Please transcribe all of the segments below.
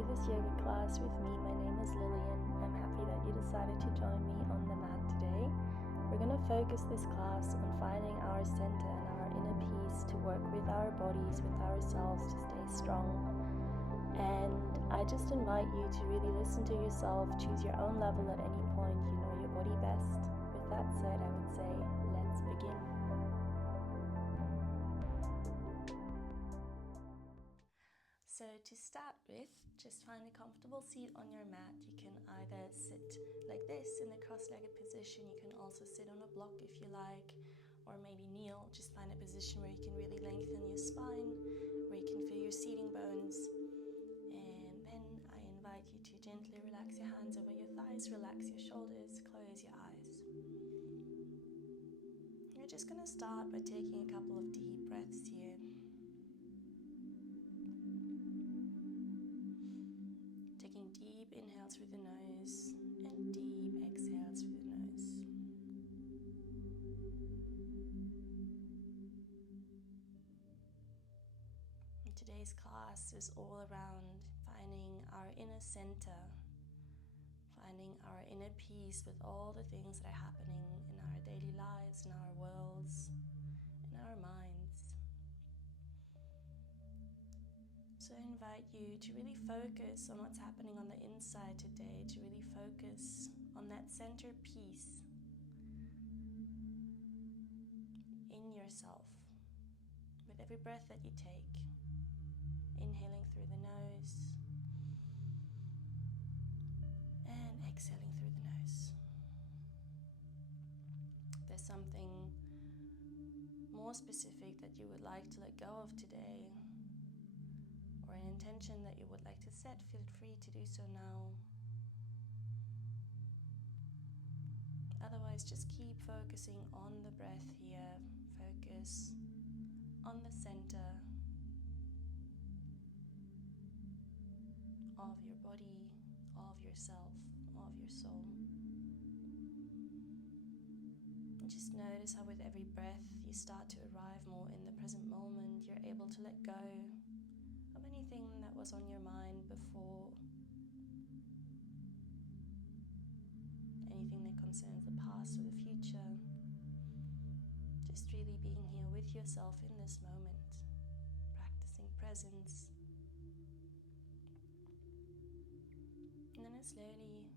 to this yoga class with me. My name is Lillian. I'm happy that you decided to join me on the mat today. We're going to focus this class on finding our center and our inner peace to work with our bodies, with ourselves, to stay strong. And I just invite you to really listen to yourself, choose your own level at any point. You know your body best. With that said, I would say, let's begin. So to start with, just find a comfortable seat on your mat. You can either sit like this in the cross-legged position. You can also sit on a block if you like, or maybe kneel. Just find a position where you can really lengthen your spine, where you can feel your seating bones. And then I invite you to gently relax your hands over your thighs, relax your shoulders, close your eyes. You're just going to start by taking a couple of deep breaths here. Taking deep inhales through the nose and deep exhales through the nose. And today's class is all around finding our inner center, finding our inner peace with all the things that are happening in our daily lives, in our worlds, in our minds. So I invite you to really focus on what's happening on the inside today, to really focus on that center peace in yourself. With every breath that you take, inhaling through the nose and exhaling through the nose. If there's something more specific that you would like to let go of today, or an intention that you would like to set, feel free to do so now. Otherwise, just keep focusing on the breath here. Focus on the center of your body, of yourself, of your soul. And just notice how with every breath you start to arrive more in the present moment. You're able to let go of anything that was on your mind before, anything that concerns the past or the future. Just really being here with yourself in this moment, practicing presence. And then I slowly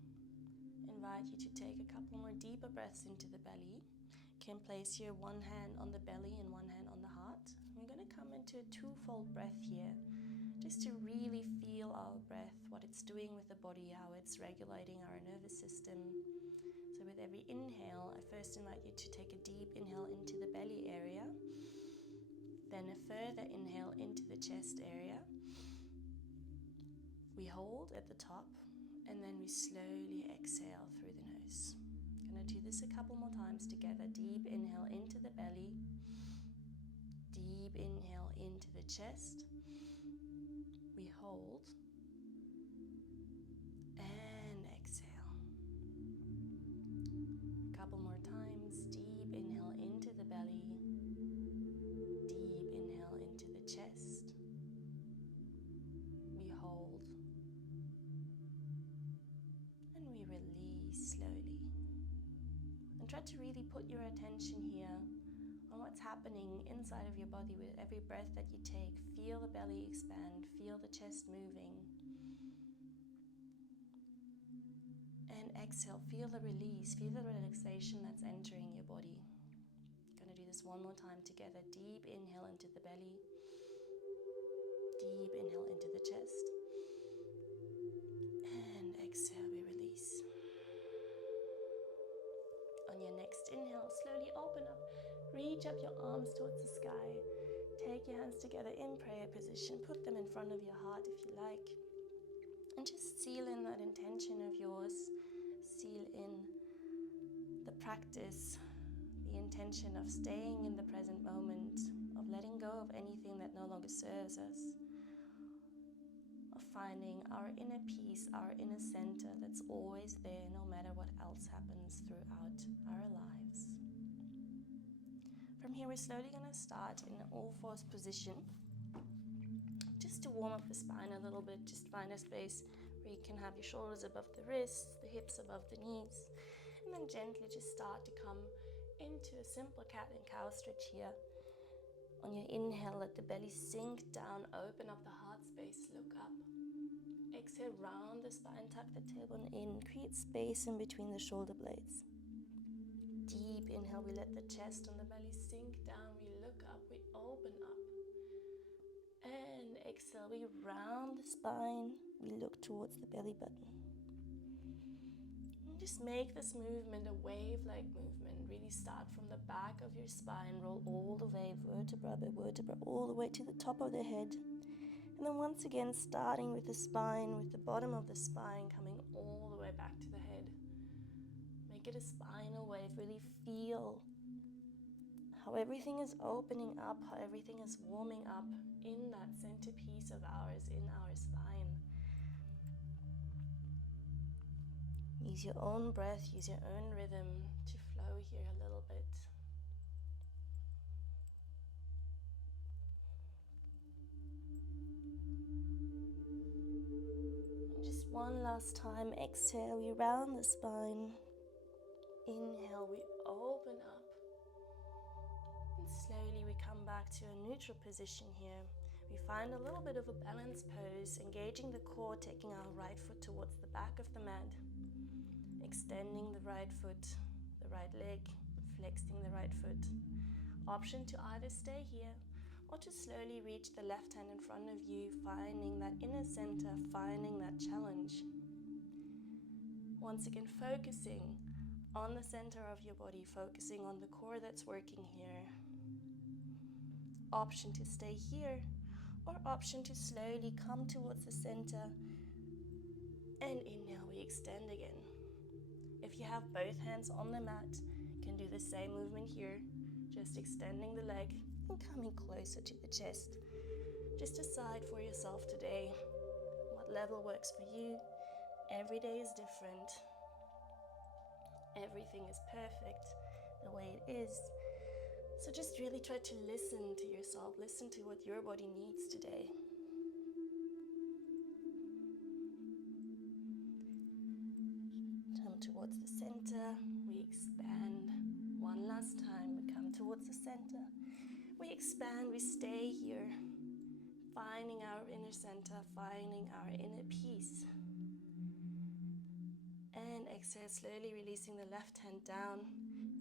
invite you to take a couple more deeper breaths into the belly. You can place your one hand on the belly and one hand on the heart. We're going to come into a twofold breath here, just to really feel our breath, what it's doing with the body, how it's regulating our nervous system. So with every inhale, I first invite you to take a deep inhale into the belly area, then a further inhale into the chest area. We hold at the top, and then we slowly exhale through the nose. I'm going to do this a couple more times together. Deep inhale into the belly, deep inhale into the chest. We hold and exhale. A couple more times. Deep inhale into the belly, deep inhale into the chest. We hold and we release slowly. And try to really put your attention here on what's happening inside of your body with every breath that you take. Feel the belly expand, feel the chest moving. And exhale, feel the release, feel the relaxation that's entering your body. Going to do this one more time together. Deep inhale into the belly, deep inhale into the chest. And exhale, we release. On your next inhale, slowly open up, reach up your arms towards the sky. Take your hands together in prayer position, put them in front of your heart if you like. And just seal in that intention of yours, seal in the practice, the intention of staying in the present moment, of letting go of anything that no longer serves us, of finding our inner peace, our inner center that's always there no matter what else happens throughout our lives. From here, we're slowly going to start in an all-fours position, just to warm up the spine a little bit, just find a space where you can have your shoulders above the wrists, the hips above the knees, and then gently just start to come into a simple cat and cow stretch here. On your inhale, let the belly sink down, open up the heart space, look up. Exhale, round the spine, tuck the tailbone in, create space in between the shoulder blades. Deep inhale, we let the chest and the belly sink down, we look up, we open up. And exhale, we round the spine, we look towards the belly button. And just make this movement a wave-like movement. Really start from the back of your spine, roll all the way, vertebra by vertebra, all the way to the top of the head. And then once again, starting with the spine, with the bottom of the spine coming all the way back to the head. Make it a spinal wave. Really feel how everything is opening up, how everything is warming up in that centerpiece of ours, in our spine. Use your own breath, use your own rhythm to flow here a little bit. Just one last time, exhale, we round the spine. Inhale, we open up. And slowly we come back to a neutral position here. We find a little bit of a balanced pose, engaging the core, taking our right foot towards the back of the mat. Extending the right foot, the right leg, flexing the right foot. Option to either stay here or to slowly reach the left hand in front of you, finding that inner center, finding that challenge. Once again, focusing on the center of your body, focusing on the core that's working here. Option to stay here, or option to slowly come towards the center. And inhale, we extend again. If you have both hands on the mat, you can do the same movement here, just extending the leg and coming closer to the chest. Just decide for yourself today what level works for you. Every day is different. Everything is perfect the way it is. So just really try to listen to yourself, listen to what your body needs today. Come towards the center, we expand. One last time, we come towards the center. We expand, we stay here, finding our inner center, finding our inner peace. And exhale, slowly releasing the left hand down,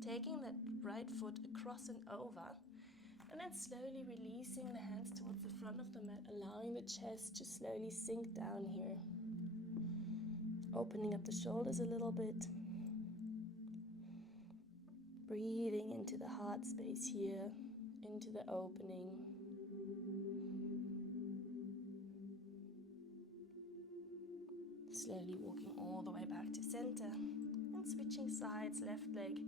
taking that right foot across and over, and then slowly releasing the hands towards the front of the mat, allowing the chest to slowly sink down here. Opening up the shoulders a little bit. Breathing into the heart space here, into the opening. Slowly walking all the way back to center and switching sides. Left leg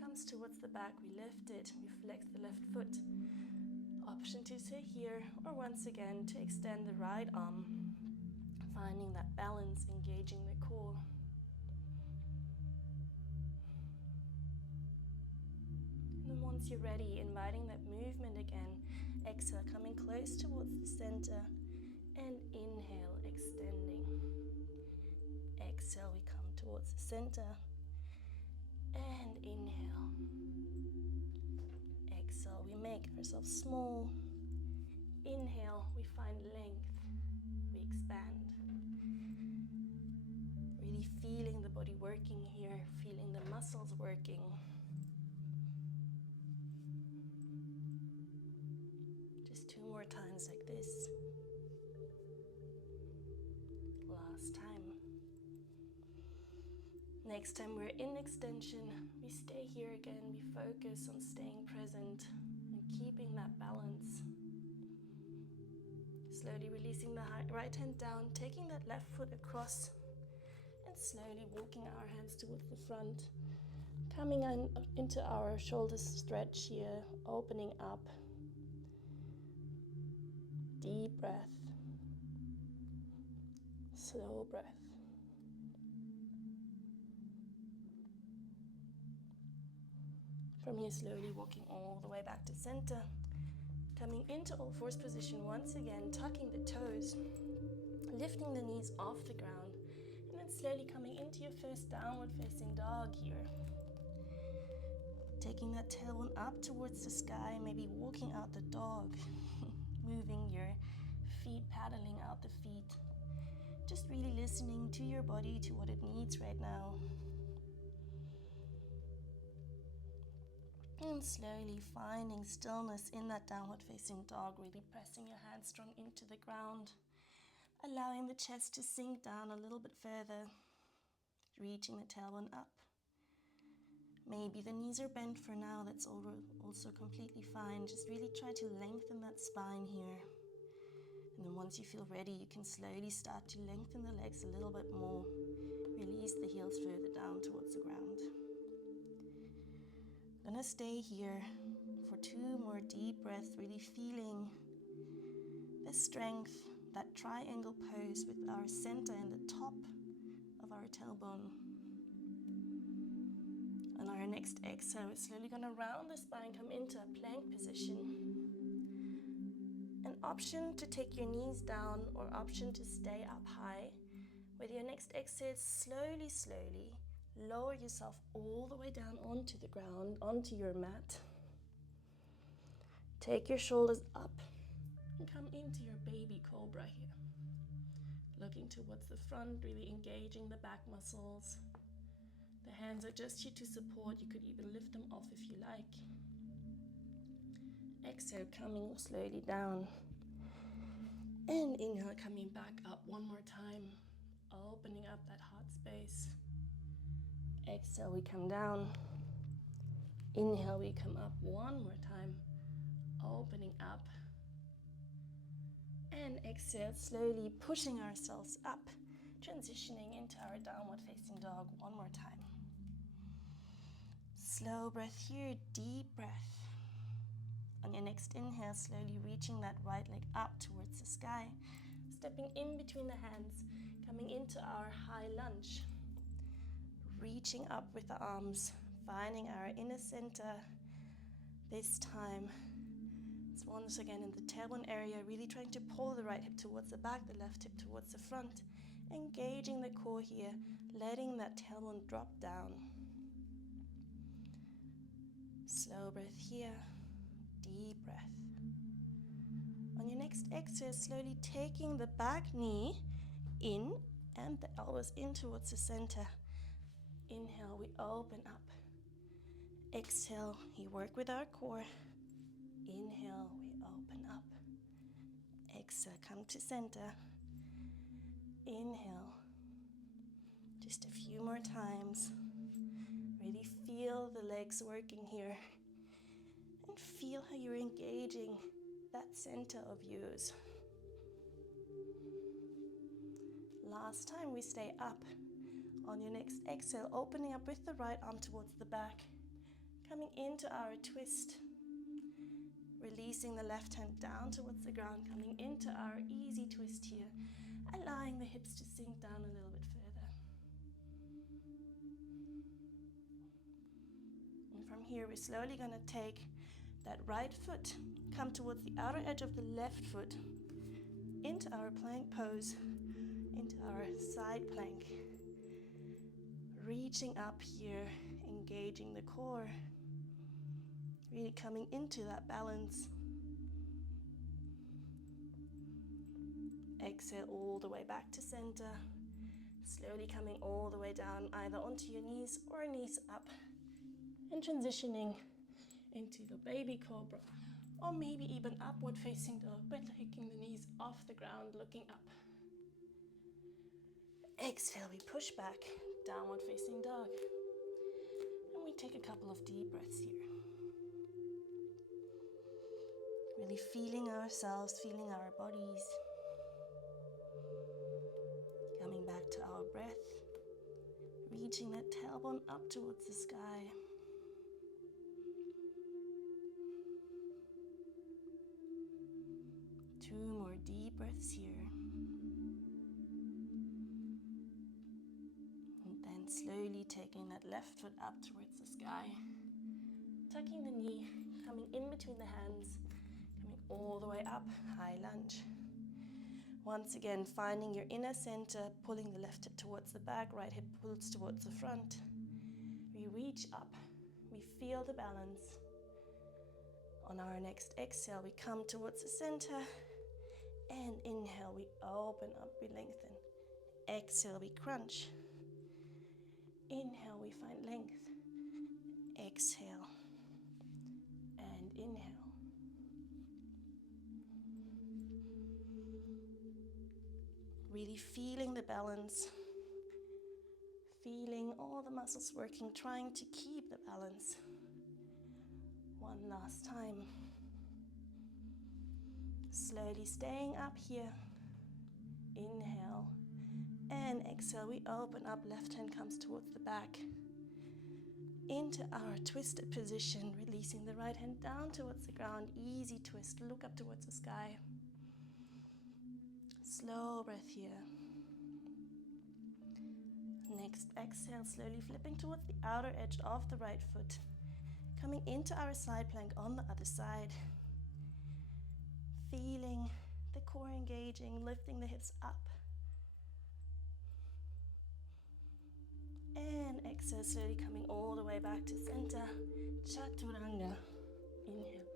comes towards the back, we lift it, we flex the left foot. Option to stay here, or once again to extend the right arm, finding that balance, engaging the core. And then once you're ready, inviting that movement again. Exhale, coming close towards the center, and inhale, extending. Exhale, we come towards the center, and inhale. Exhale, we make ourselves small. Inhale, we find length, we expand. Really feeling the body working here, feeling the muscles working. Just 2 more times like this. Last time. Next time we're in extension, we stay here again, we focus on staying present and keeping that balance. Slowly releasing the right hand down, taking that left foot across, and slowly walking our hands towards the front. Coming into our shoulder stretch here, opening up. Deep breath. Slow breath. From here, slowly walking all the way back to center. Coming into all fours position once again, tucking the toes, lifting the knees off the ground, and then slowly coming into your first downward facing dog here. Taking that tailbone up towards the sky, maybe walking out the dog, moving your feet, paddling out the feet. Just really listening to your body, to what it needs right now. And slowly finding stillness in that downward facing dog, really pressing your hands strong into the ground, allowing the chest to sink down a little bit further, reaching the tailbone up. Maybe the knees are bent for now, that's also completely fine. Just really try to lengthen that spine here. And then once you feel ready, you can slowly start to lengthen the legs a little bit more. Release the heels further down towards the ground. I'm gonna stay here for 2 more deep breaths, really feeling the strength, that triangle pose with our center and the top of our tailbone. On our next exhale, we're slowly gonna round the spine, come into a plank position. An option to take your knees down or option to stay up high. With your next exhale, slowly lower yourself all the way down onto the ground, onto your mat. Take your shoulders up and come into your baby cobra here. Looking towards the front, really engaging the back muscles. The hands are just here to support. You could even lift them off if you like. Exhale, coming slowly down. And inhale, coming back up one more time. Opening up that heart space. Exhale, we come down. Inhale, we come up one more time. Opening up. And exhale, slowly pushing ourselves up. Transitioning into our downward facing dog one more time. Slow breath here, deep breath. On your next inhale, slowly reaching that right leg up towards the sky. Stepping in between the hands, coming into our high lunge. Reaching up with the arms, finding our inner center. This time, it's once again in the tailbone area, really trying to pull the right hip towards the back, the left hip towards the front. Engaging the core here, letting that tailbone drop down. Slow breath here, deep breath. On your next exhale, slowly taking the back knee in and the elbows in towards the center. Inhale, we open up. Exhale, we work with our core. Inhale, we open up. Exhale, come to center. Inhale. Just a few more times. Really feel the legs working here. And feel how you're engaging that center of yours. Last time, we stay up. On your next exhale, opening up with the right arm towards the back. Coming into our twist. Releasing the left hand down towards the ground. Coming into our easy twist here. Allowing the hips to sink down a little bit further. And from here, we're slowly going to take that right foot, come towards the outer edge of the left foot, into our plank pose, into our side plank. Reaching up here, engaging the core, really coming into that balance. Exhale all the way back to center, slowly coming all the way down, either onto your knees or knees up, and transitioning into the baby cobra, or maybe even upward facing dog, but taking the knees off the ground, looking up. Exhale, we push back, downward facing dog. And we take a couple of deep breaths here. Really feeling ourselves, feeling our bodies. Coming back to our breath. Reaching that tailbone up towards the sky. Two more deep breaths here. And then slowly taking that left foot up towards the sky. Tucking the knee, coming in between the hands, coming all the way up, high lunge. Once again, finding your inner center, pulling the left hip towards the back, right hip pulls towards the front. We reach up, we feel the balance. On our next exhale, we come towards the center, and inhale, we open up, we lengthen. Exhale, we crunch. Inhale, we find length. Exhale, and inhale. Really feeling the balance, feeling all the muscles working, trying to keep the balance. One last time. Slowly staying up here. Inhale and exhale. We open up, left hand comes towards the back. Into our twisted position, releasing the right hand down towards the ground. Easy twist, look up towards the sky. Slow breath here. Next exhale, slowly flipping towards the outer edge of the right foot. Coming into our side plank on the other side. Feeling the core engaging, lifting the hips up. And exhale, slowly coming all the way back to center. Chaturanga. Inhale.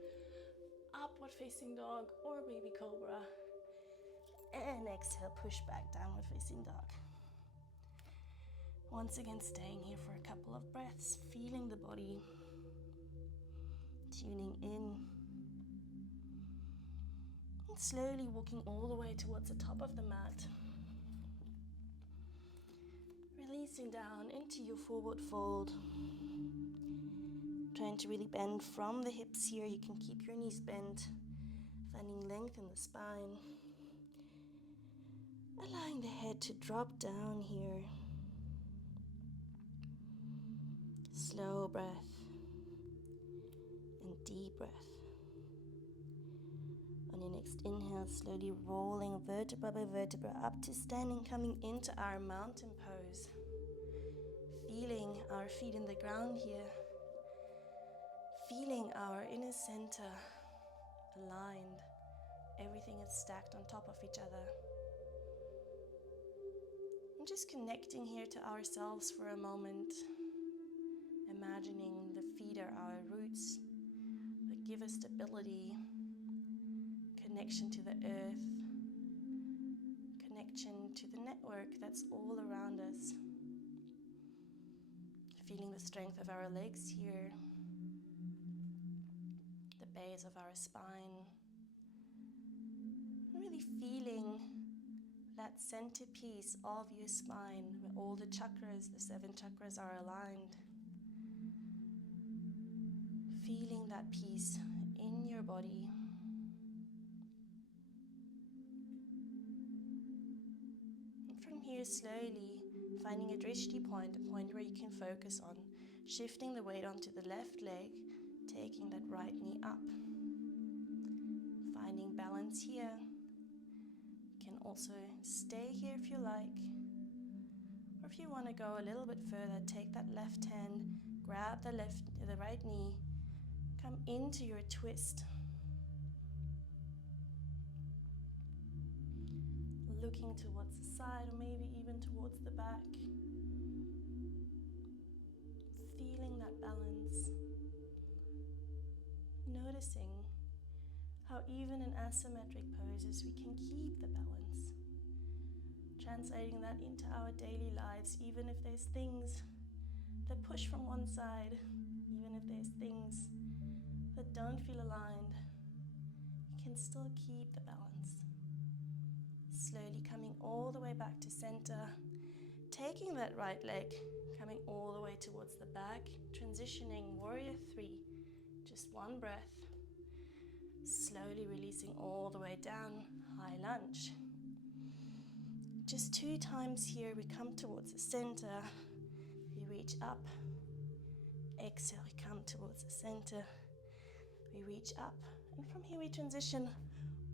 Upward facing dog or baby cobra. And exhale, push back, downward facing dog. Once again, staying here for a couple of breaths, feeling the body, tuning in. And slowly walking all the way towards the top of the mat. Releasing down into your forward fold. Trying to really bend from the hips here. You can keep your knees bent, finding length in the spine. Allowing the head to drop down here. Slow breath and deep breath. On your next inhale, slowly rolling vertebra by vertebra up to standing, coming into our mountain pose. Feeling our feet in the ground here. Feeling our inner center aligned. Everything is stacked on top of each other. And just connecting here to ourselves for a moment. Imagining the feet are our roots that give us stability, connection to the earth, connection to the network that's all around us. Feeling the strength of our legs here, the base of our spine. Really feeling that centerpiece of your spine where all the chakras, the 7 chakras are aligned. Feeling that peace in your body. And from here, slowly finding a drishti point, a point where you can focus on. Shifting the weight onto the left leg, taking that right knee up. Finding balance here. You can also stay here if you like. Or if you want to go a little bit further, take that left hand, grab the right knee, come into your twist. Looking towards the side or maybe even towards the back. Feeling that balance. Noticing how even in asymmetric poses we can keep the balance. Translating that into our daily lives, even if there's things that push from one side, even if there's things that don't feel aligned, you can still keep the balance. Slowly coming all the way back to center, taking that right leg, coming all the way towards the back, transitioning warrior 3, just one breath, slowly releasing all the way down, high lunge. Just 2 times here, we come towards the center, we reach up, exhale, we come towards the center, we reach up, and from here we transition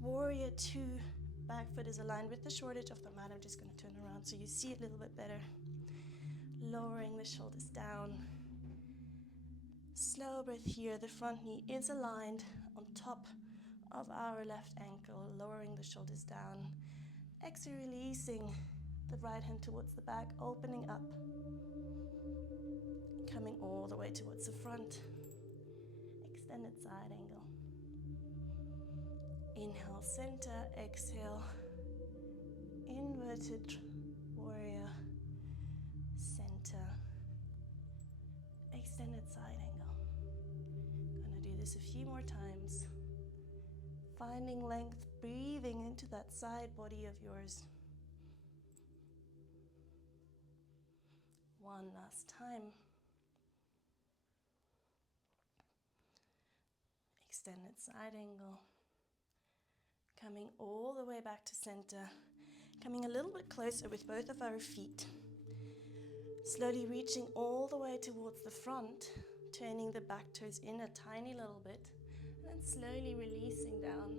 warrior 2. Back foot is aligned with the short edge of the mat. I'm just going to turn around so you see it a little bit better. Lowering the shoulders down. Slow breath here. The front knee is aligned on top of our left ankle. Lowering the shoulders down. Exhale, releasing the right hand towards the back, opening up. Coming all the way towards the front. Extended side angle. Inhale, center. Exhale, inverted warrior. Center. Extended side angle. Gonna do this a few more times. Finding length, breathing into that side body of yours. One last time. Extended side angle. Coming all the way back to center. Coming a little bit closer with both of our feet. Slowly reaching all the way towards the front. Turning the back toes in a tiny little bit. And then slowly releasing down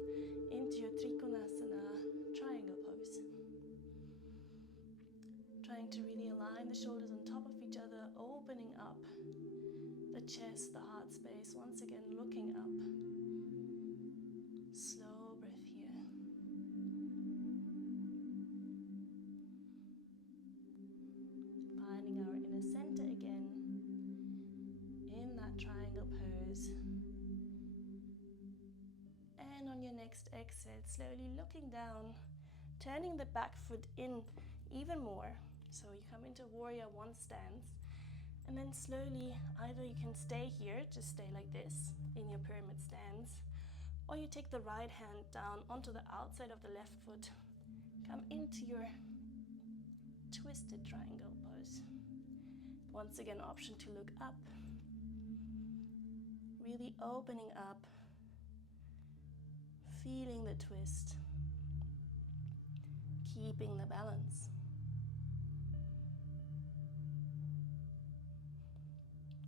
into your Trikonasana triangle pose. Trying to really align the shoulders on top of each other, opening up the chest, the heart space. Once again, looking up. Slow breath here. Finding our inner center again in that triangle pose. And on your next exhale, slowly looking down, turning the back foot in even more. So you come into warrior one stance, and then slowly, either you can stay here, just stay like this in your pyramid stance, or you take the right hand down onto the outside of the left foot, come into your twisted triangle pose. Once again, option to look up, really opening up, feeling the twist, keeping the balance.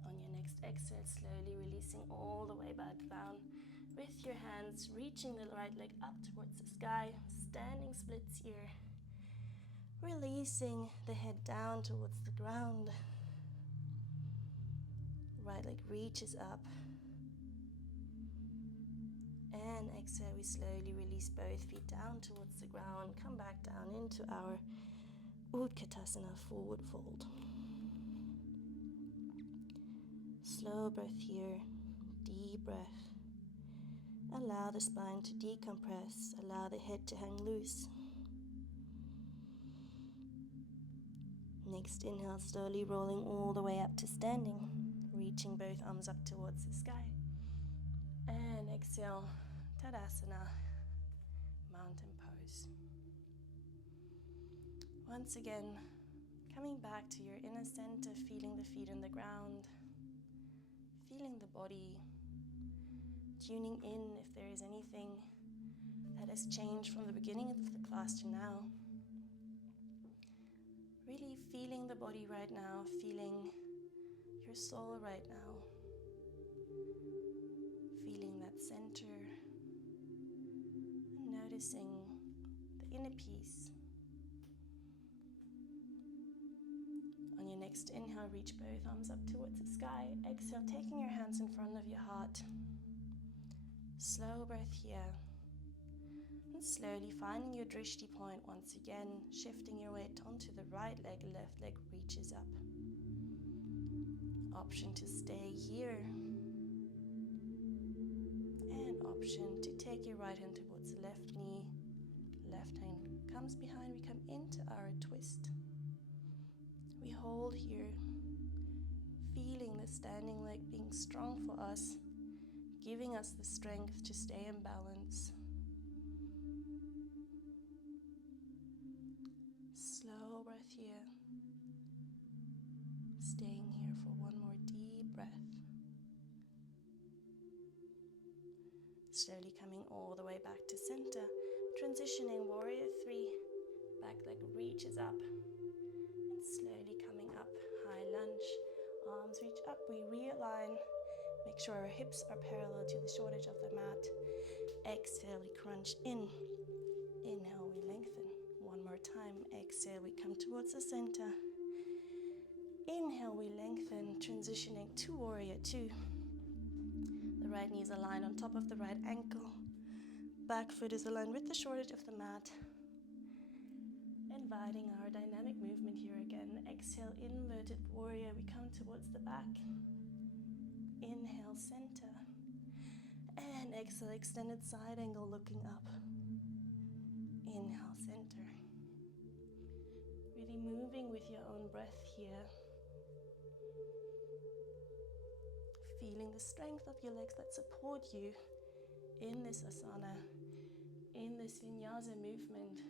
On your next exhale, slowly releasing all the way back down with your hands, reaching the right leg up towards the sky, standing splits here, releasing the head down towards the ground. Right leg reaches up. And exhale, we slowly release both feet down towards the ground, come back down into our Utkatasana, forward fold. Slow breath here, deep breath. Allow the spine to decompress, allow the head to hang loose. Next inhale, slowly rolling all the way up to standing, reaching both arms up towards the sky. And exhale, Tadasana, mountain pose. Once again, coming back to your inner center, feeling the feet on the ground, feeling the body, tuning in if there is anything that has changed from the beginning of the class to now. Really feeling the body right now, feeling your soul right now. Feeling that center and noticing the inner peace. On your next inhale, reach both arms up towards the sky. Exhale, taking your hands in front of your heart. Slow breath here. And slowly finding your drishti point once again, shifting your weight onto the right leg, left leg reaches up. Option to stay here. And option to take your right hand towards the left knee. Left hand comes behind, we come into our twist. We hold here, feeling the standing leg being strong for us, giving us the strength to stay in balance. Slow breath here. Staying here for one more deep breath. Slowly coming all the way back to center. Transitioning warrior 3. Back leg reaches up. And slowly coming up. High lunge. Arms reach up. We realign. Make sure our hips are parallel to the short edge of the mat. Exhale, we crunch in. Inhale, we lengthen. One more time. Exhale, we come towards the center. Inhale, we lengthen, transitioning to warrior 2. The right knee is aligned on top of the right ankle. Back foot is aligned with the short edge of the mat. Providing our dynamic movement here again. Exhale, inverted warrior. We come towards the back. Inhale, center. And exhale, extended side angle, looking up. Inhale, center. Really moving with your own breath here. Feeling the strength of your legs that support you in this asana, in this vinyasa movement,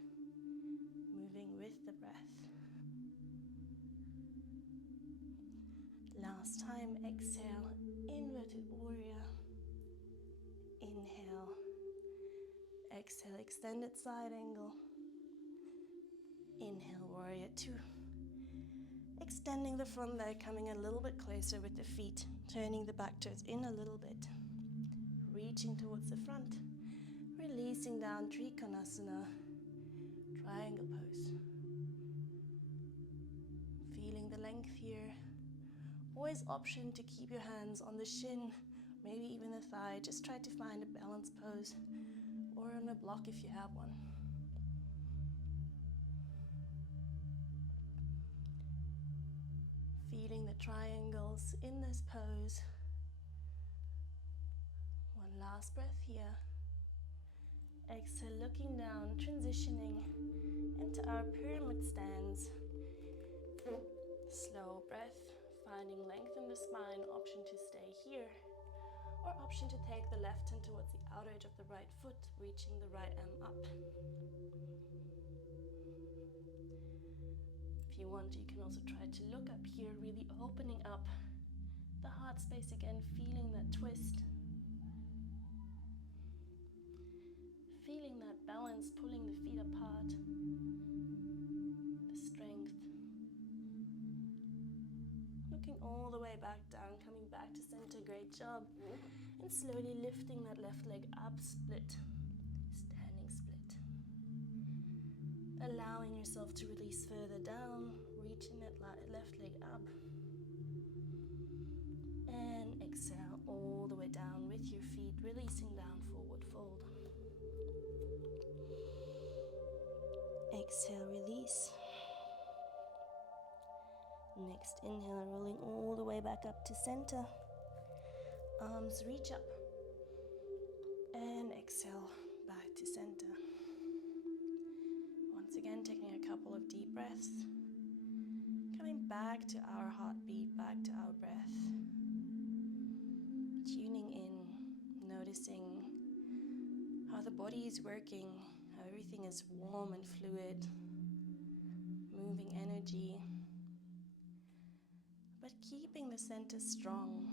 moving with the breath. Last time, exhale, inverted warrior. Inhale, exhale, extended side angle. Inhale, warrior two. Extending the front leg, coming a little bit closer with the feet, turning the back toes in a little bit. Reaching towards the front, releasing down, Trikonasana, triangle pose. Feeling the length here. Always option to keep your hands on the shin, maybe even the thigh. Just try to find a balanced pose, or on a block if you have one. Feeling the triangles in this pose. One last breath here. Exhale, looking down, transitioning into our pyramid stance. Slow breath, finding length in the spine, option to stay here, or option to take the left hand towards the outer edge of the right foot, reaching the right arm up. If you want, you can also try to look up here, really opening up the heart space again, feeling that twist. Feeling that balance, pulling the feet apart, the strength. Looking all the way back down, coming back to center, great job. And slowly lifting that left leg up, split, standing split. Allowing yourself to release further down, reaching that left leg up. And exhale all the way down with your feet, releasing down, forward fold. Exhale, release. Next inhale, rolling all the way back up to center. Arms reach up. And exhale, back to center. Once again, taking a couple of deep breaths. Coming back to our heartbeat, back to our breath. Tuning in, noticing how the body is working, how everything is warm and fluid, moving energy, but keeping the center strong.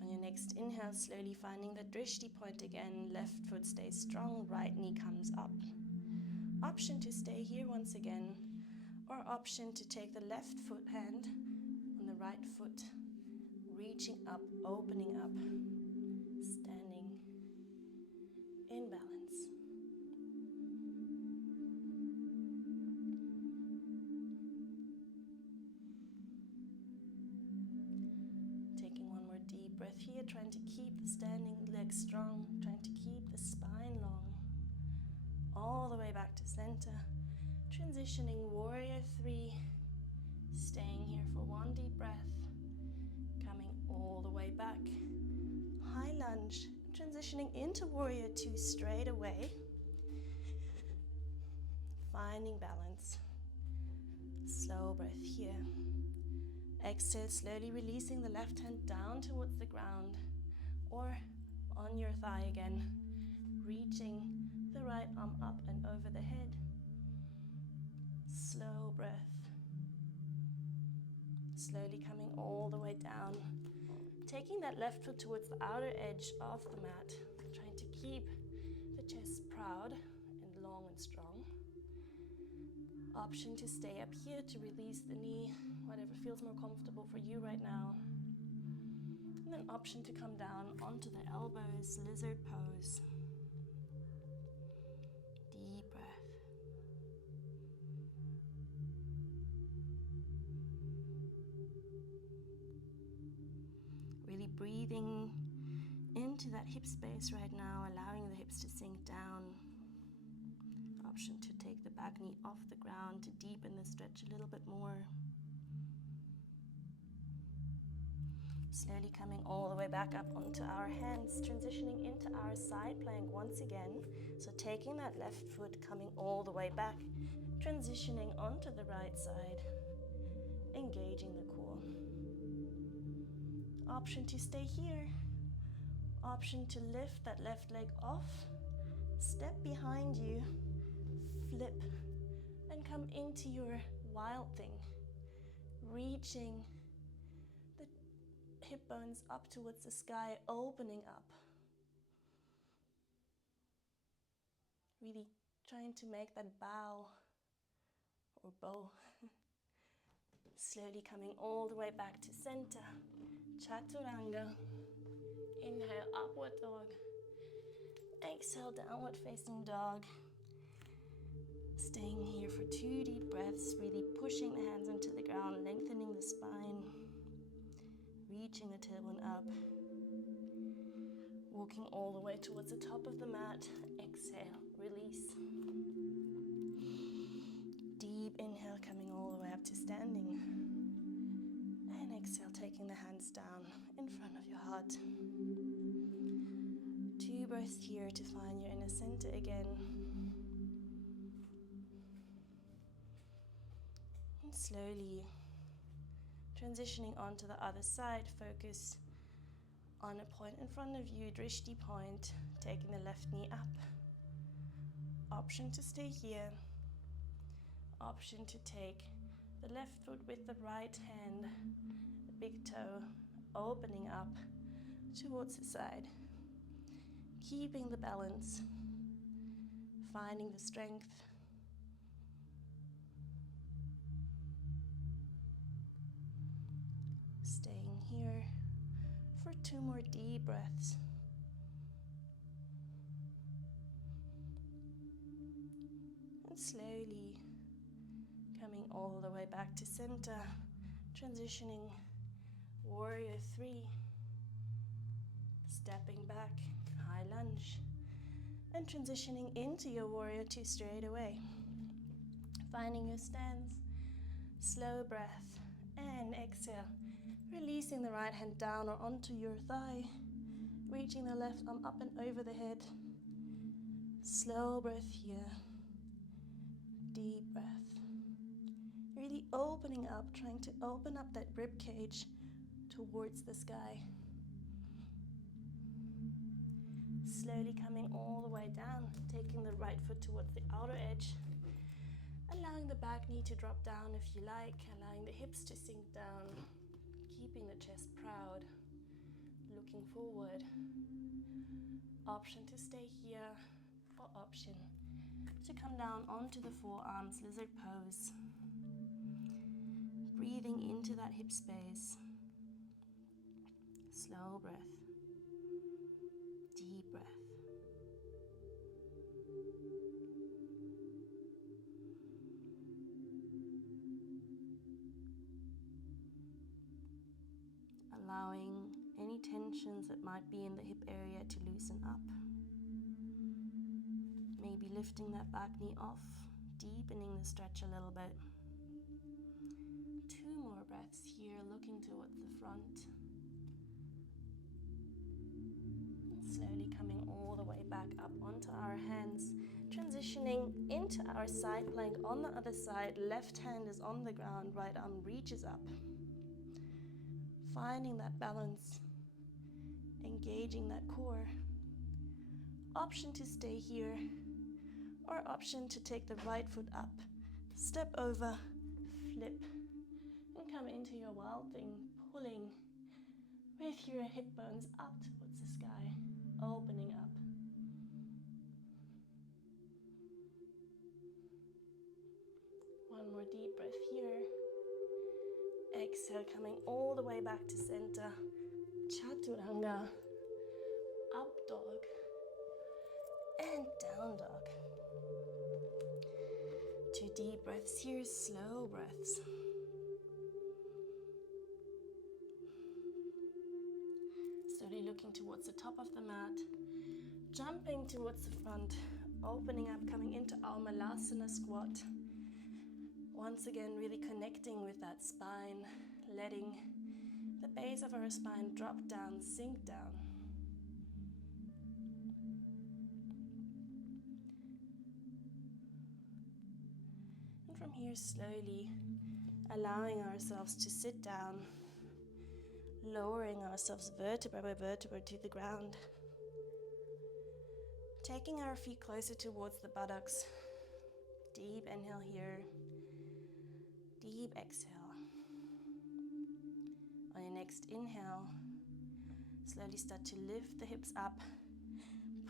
On your next inhale, slowly finding the drishti point again, left foot stays strong, right knee comes up. Option to stay here once again, or option to take the left foot hand on the right foot, reaching up, opening up, standing in balance. Taking one more deep breath here, trying to keep the standing legs strong, trying to keep the spine long. All the way back to center. Transitioning warrior three. Staying here for one deep breath. Coming all the way back. High lunge. Transitioning into warrior two straight away. Finding balance. Slow breath here. Exhale, slowly releasing the left hand down towards the ground. Or on your thigh again. Reaching the right arm up and over the head. Slow breath. Slowly coming all the way down. Taking that left foot towards the outer edge of the mat. Trying to keep the chest proud and long and strong. Option to stay up here to release the knee, whatever feels more comfortable for you right now. And then option to come down onto the elbows, lizard pose. Deep breath. Really breathing into that hip space right now, allowing the hips to sink down. Option to take the back knee off the ground to deepen the stretch a little bit more. Slowly coming all the way back up onto our hands, transitioning into our side plank once again. So taking that left foot, coming all the way back, transitioning onto the right side, engaging the core. Option to stay here. Option to lift that left leg off, step behind you, flip, and come into your wild thing, reaching the hip bones up towards the sky, opening up. Really trying to make that bow or bow. Slowly coming all the way back to center. Chaturanga. Inhale, upward dog. Exhale, downward facing dog. Staying here for 2 deep breaths, really pushing the hands into the ground, lengthening the spine, reaching the tailbone up. Walking all the way towards the top of the mat. Exhale, release. Deep inhale, coming all the way up to standing. And exhale, taking the hands down in front of your heart. 2 breaths here to find your inner center again. And slowly transitioning onto the other side, focus on a point in front of you, drishti point, taking the left knee up. Option to stay here. Option to take the left foot with the right hand, the big toe, opening up towards the side. Keeping the balance, finding the strength. Staying here for 2 more deep breaths. And slowly coming all the way back to center, transitioning warrior 3, stepping back, high lunge, and transitioning into your warrior 2 straight away. Finding your stance, slow breath, and exhale. Releasing the right hand down or onto your thigh, reaching the left arm up and over the head. Slow breath here, deep breath. Really opening up, trying to open up that rib cage towards the sky. Slowly coming all the way down, taking the right foot towards the outer edge, allowing the back knee to drop down if you like, allowing the hips to sink down, keeping the chest proud, looking forward. Option to stay here, or option to come down onto the forearms, lizard pose. Breathing into that hip space. Slow breath. Deep breath. Allowing any tensions that might be in the hip area to loosen up. Maybe lifting that back knee off, deepening the stretch a little bit. 2 more breaths here, looking towards the front. And slowly coming all the way back up onto our hands, transitioning into our side plank on the other side. Left hand is on the ground, right arm reaches up. Finding that balance, engaging that core. Option to stay here, or option to take the right foot up, step over, flip, and come into your wild thing, pulling with your hip bones up towards the sky, opening up. One more deep breath here. Exhale, coming all the way back to center. Chaturanga, up dog, and down dog. 2 deep breaths here, slow breaths. Slowly looking towards the top of the mat, jumping towards the front, Opening up, coming into our Malasana squat. Once again, really connecting with that spine, letting the base of our spine drop down, sink down. And from here, slowly allowing ourselves to sit down, lowering ourselves vertebra by vertebra to the ground. Taking our feet closer towards the buttocks. Deep inhale here. Deep exhale. On your next inhale, slowly start to lift the hips up,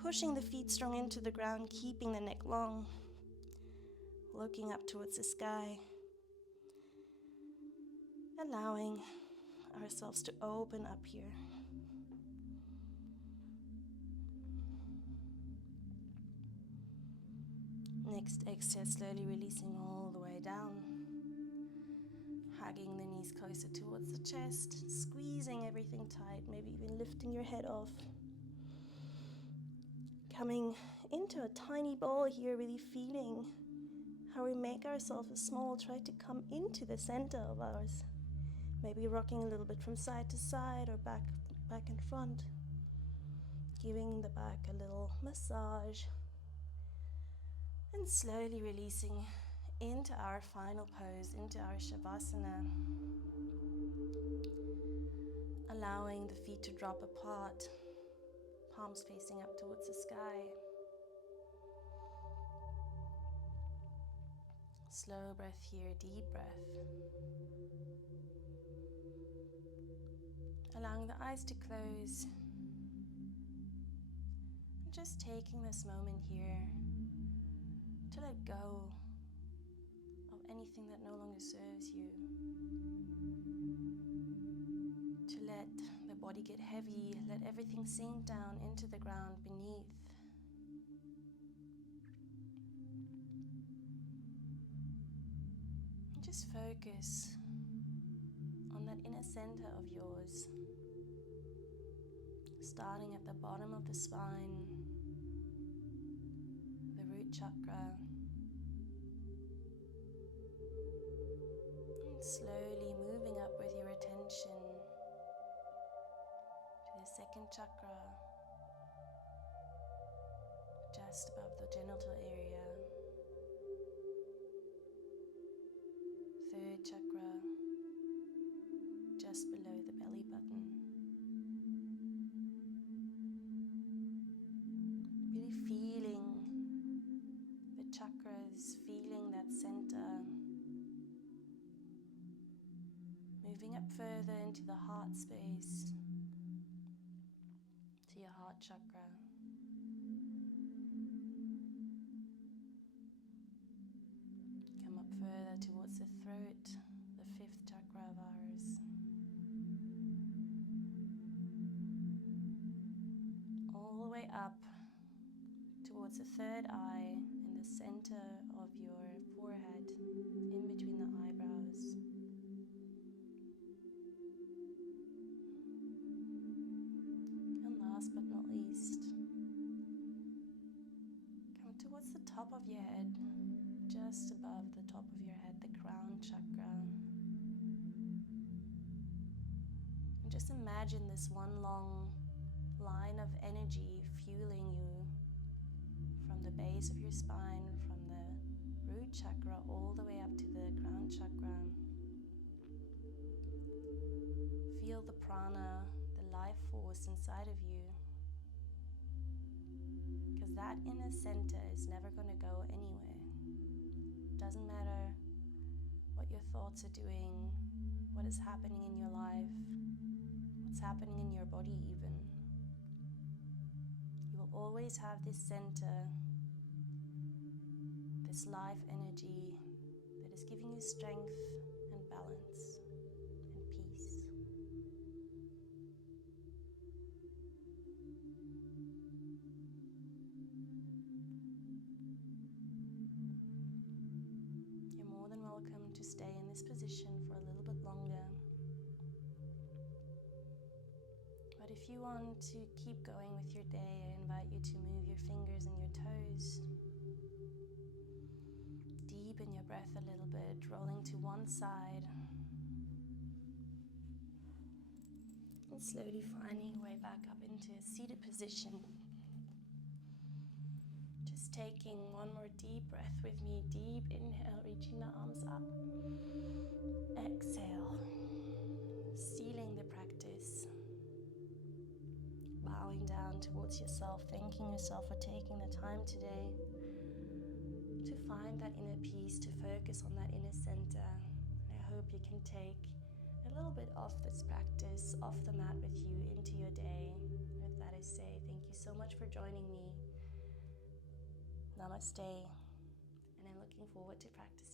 pushing the feet strong into the ground, keeping the neck long, looking up towards the sky, allowing ourselves to open up here. Next exhale, slowly releasing all the way down. Hugging the knees closer towards the chest, squeezing everything tight, maybe even lifting your head off. Coming into a tiny ball here, really feeling how we make ourselves small, try to come into the center of ours. Maybe rocking a little bit from side to side or back and front. Giving the back a little massage. And slowly releasing into our final pose, into our Savasana. Allowing the feet to drop apart, palms facing up towards the sky. Slow breath here, deep breath. Allowing the eyes to close. And just taking this moment here to let go of anything that no longer serves you. To let the body get heavy, let everything sink down into the ground beneath. And just focus on that inner center of yours, starting at the bottom of the spine, the root chakra, and slowly moving up with your attention to the second chakra, just above the genital area, third chakra, just below the belly button. Really feeling the chakras, feeling that center. Moving up further into the heart space, to your heart chakra. Come up further towards the throat, the fifth chakra of ours. All the way up towards the third eye in the center of your forehead, in between the eyebrows. And last but not least, come towards the top of your head, just above the top of your head, the crown chakra. And just imagine this one long line of energy fueling you from the base of your spine, from the root chakra all the way up to the crown chakra. Feel the prana, the life force inside of you, because that inner center is never going to go anywhere. Doesn't matter what your thoughts are doing, what is happening in your life, what's happening in your body even. You will always have this center, this life energy that is giving you strength and balance and peace. You're more than welcome to stay in this position for a little bit longer. But if you want to keep going with your day, I invite you to move your fingers and your toes breath a little bit, rolling to one side. And slowly finding your way back up into a seated position. Just taking one more deep breath with me. Deep inhale, reaching the arms up. Exhale, sealing the practice. Bowing down towards yourself, thanking yourself for taking the time today to find that inner peace, to focus on that inner center. And I hope you can take a little bit of this practice off the mat with you into your day. With that I say thank you so much for joining me. Namaste, and I'm looking forward to practicing.